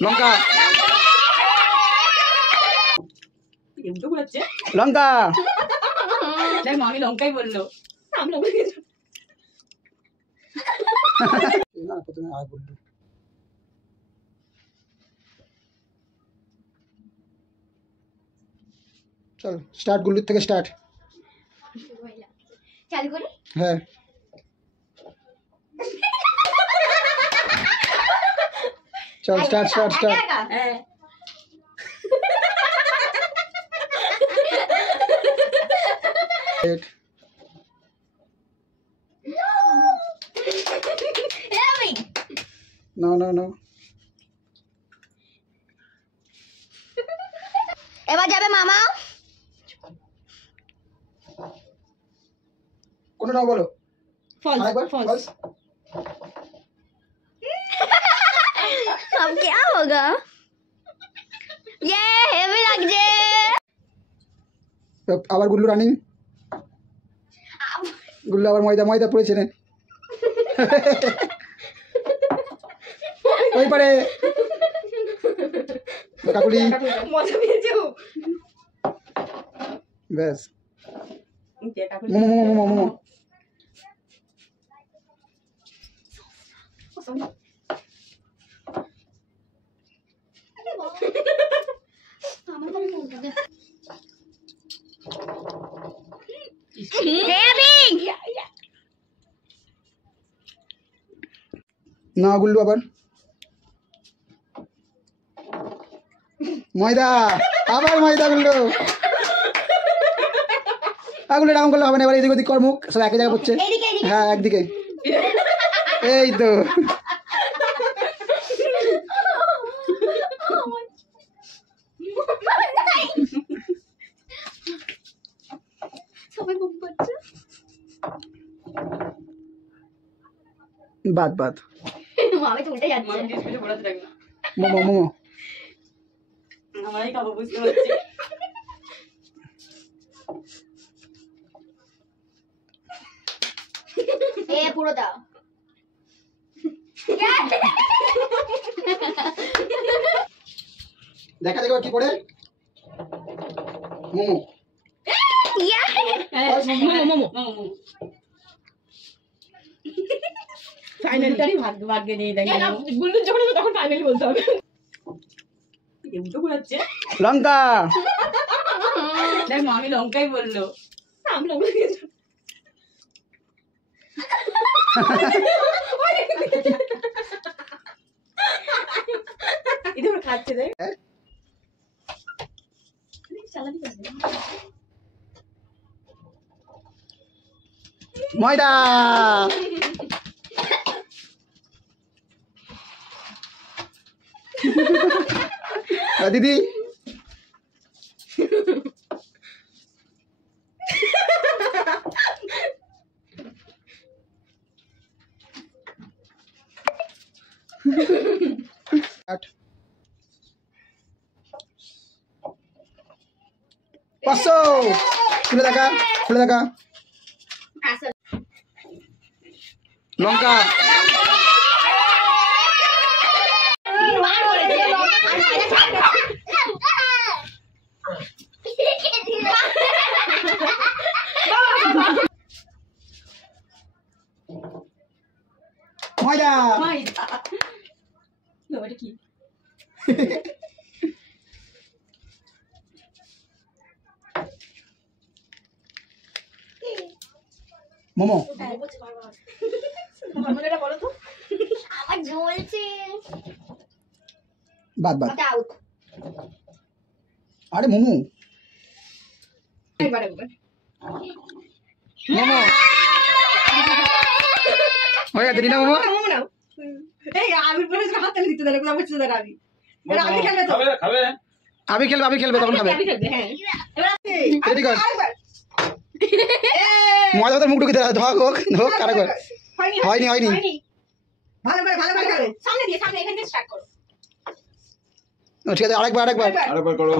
লঙ্কা লঙ্কা দেখ মামি লঙ্কাই বললো। চল স্টার্ট, গুল্লুর থেকে স্টার্ট। চালু করি। হ্যাঁ চল স্টার্ট স্টার্ট স্টার্ট। হ্যাঁ নো নো নো। এবার যাবে মামা। কোনটা বলো? False false. अब क्या होगा? ये हेवी लग जाए। আবার গুল্লু রানিং, গুল্লু আবার ময়দা ময়দা পড়েছে রে ওই পারে কাকুলি মজা পেয়েছে ও। ব্যাস। মোমো মোমো মোমো মোমো। না গুল্লু আবার ময়দা, আবার ময়দা গুল্লু। আগুলো এরকম করলে হবে না, এবার এদিক ওদিক কর, মুখ সব একই জায়গায় পড়ছে। হ্যাঁ একদিকে, এই তো। বাদ বাদ। মামি তো উল্টে যাচ্ছে। মামি জিনিস বলাতে থাক না। মোমো মোমো। আমারই খাবো বুঝতে পারছি। এ পুরো দাও। দেখা যাবে কি করে মোমো। মোমো মোমো ফাইনালি ভাগ্যে নেই। দেখ গুল্লু যখন তখন ফাইনালি বলতে হবে। উল্টো ঘুরাচ্ছে। লঙ্কা দেখ মামি লঙ্কাই বললো। আমি লঙ্কা দিয়েছি। এটা খাচ্ছে দেখ। ময়দা দিদি পাঁচশো। খুলে দেখা, খুলে দেখা। লঙ্কা ময়দা ওটা কি? মোমো। বলো তো। আমার জ্বলছে। বাদ বাদ। আউট। আরে মোমো একবার মোমো হয়ে গেছে না মোমো। মোমো নাও। এই আমি বলেছি হাত তালি দিতে দাঁড়া কোথাও বসে দাঁড়া আমি। এরা আমি খেলবে তো। খাবে আমি খেলবে তখন খাবে। আমি খেলবে হ্যাঁ। রেডি কর। ময়দা তো মুখ ঢুকে ধোক হোক ধোক কারা কর। হয়নি হয়নি। ভালো করে করো। সামনে এখান থেকে স্টার্ট করো। ঠিক আছে আরেকবার করো।